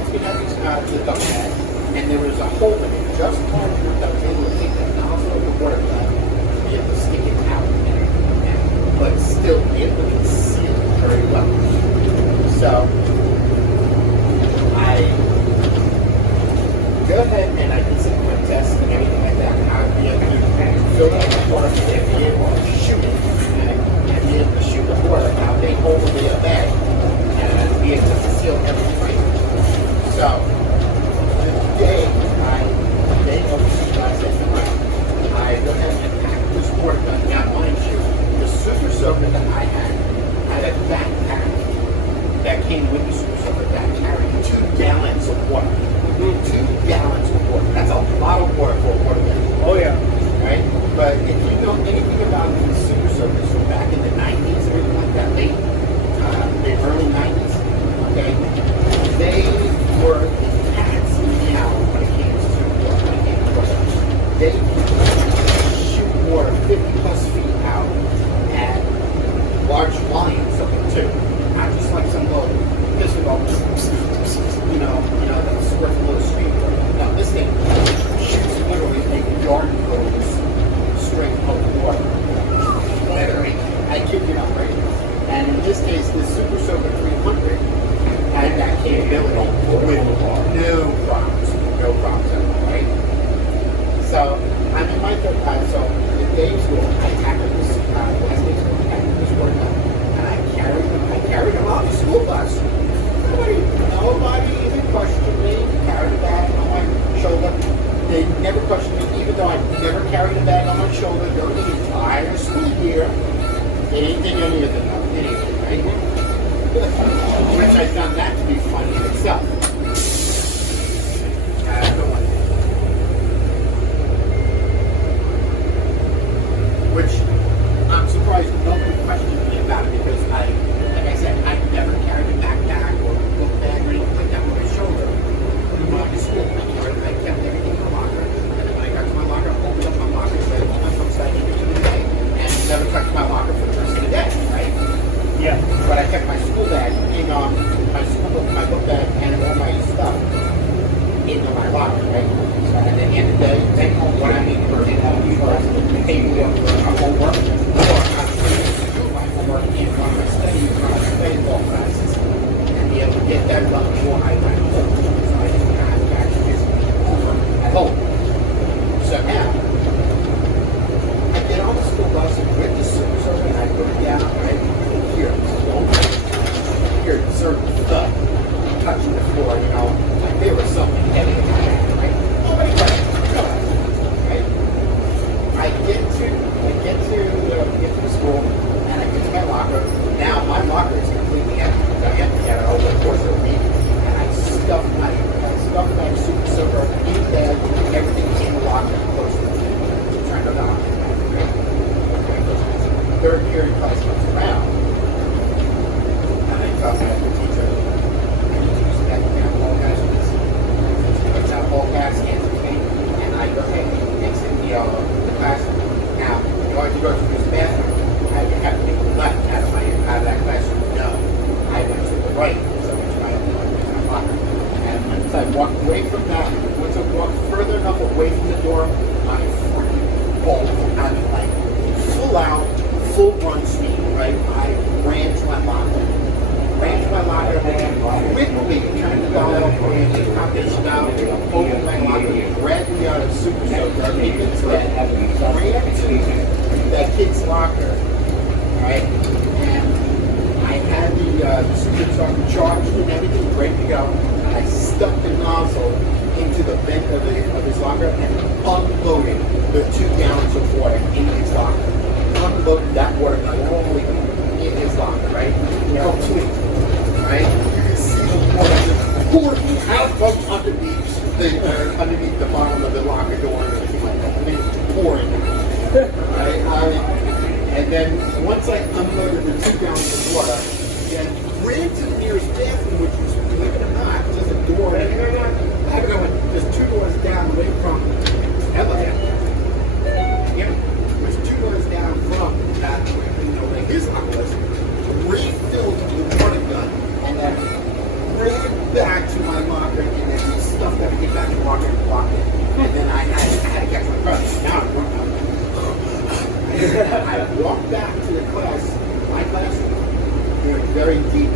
once we had the duck bag, and there was a hole in it, just large enough that was able to take the nozzle of the water gun to be able to stick it out, but still be able to conceal it very well. So I go ahead and I can see my test and everything like that, and I'd be able to fill it with water and be able to shoot it, and be able to shoot the water out of a hole in the bag, and be able to seal everything. So the day of the supervisor, I go ahead and pack this water gun. Now, mind you, the super soaker that I had a backpack that came with the super soaker that carried 2 gallons of water. 2 gallons of water. That's a lot of water for a water gun. Oh yeah. Right? But if you know anything about the super soakers from back in the 90s or anything like that, the early 90s, okay, they were cats meow when it came to water. They shoot water 50 plus feet out at large volumes of it too. Not just like some little physical, that squirts a little stream. No, this thing shoots literally a garden hose straight of water. Literally, I kid you not, right? And in this case, the Super Soaker 300 had that capability with no problems at all, right? So I'm in my third class, so the day's school, I tackled this last day's school, I tackled this water gun, and I carried them out the school bus. Nobody even questioned me. Carried a bag on my shoulder. They never questioned me, even though I never carried a bag on my shoulder during the entire school year. They didn't think any of it up. Anything, right? Which I found that to be funny in itself. Which I'm surprised nobody questioned me about it, because like I said, I never carried a backpack or a book bag or anything like that on my shoulder. When I was school, I kept everything in my locker, and then when I got to my locker, I opened up my locker, read all my books that I needed to do today, and never touched my locker for the rest of the day, right? Yeah. But I kept my school bag, my school book, my book bag, and all my stuff into my locker, right? So at the end of the day, take home what I need for it, pay me up for my homework, or I'm do my homework in my study ball classes, and be able to get that done before I went home. So I didn't have to actually just homework at home. So now, I get on the school bus with the super soaker, and I put it down, right? Here, certain thud, touching the floor, like there was something heavy in my hand, right? Nobody right? I get to the school, and I get to my locker. Now my locker is completely empty. I emptied it over the course of a week, and I stuffed my super soaker in bed, everything in the locker, close to it. Trying to knock it out, right? Third period class comes around, and I tell my teacher, I need to use that ball caps for this. Puts out ball caps, hands it to me, and I go ahead and exit the classroom. Now, in order to go to this bathroom, I would have to take the left out of that classroom. No, I went to the right, so I went to my locker. And once I walked away from that, once I walked further enough away from the door, I freaking bolted. I mean, like, full run speed, right? I ran to my locker. Quickly turned the ball up, and the competition out, opened my locker, grabbed me out of super soaker, ran to that kid's locker, right? And I had the super soaker charged and everything ready to go. And I stuck the nozzle into the vent of his locker and unloaded the 2 gallons of water in his locker. Unloaded that water normally in his locker, right? Complete. Right? You can see the water just pouring out from underneath the bottom of the locker door and everything like that. I mean, pouring. Right? And then once I unloaded the 2 gallons of water, then ran to the nearest bathroom, which was, believe it or not, just a door. I don't know, just 2 doors down away from the elevator. Yeah, it was 2 doors down from that, where his locker was. Refilled the water gun, and then ran back to my locker I walked back to the class, my class, in a very deep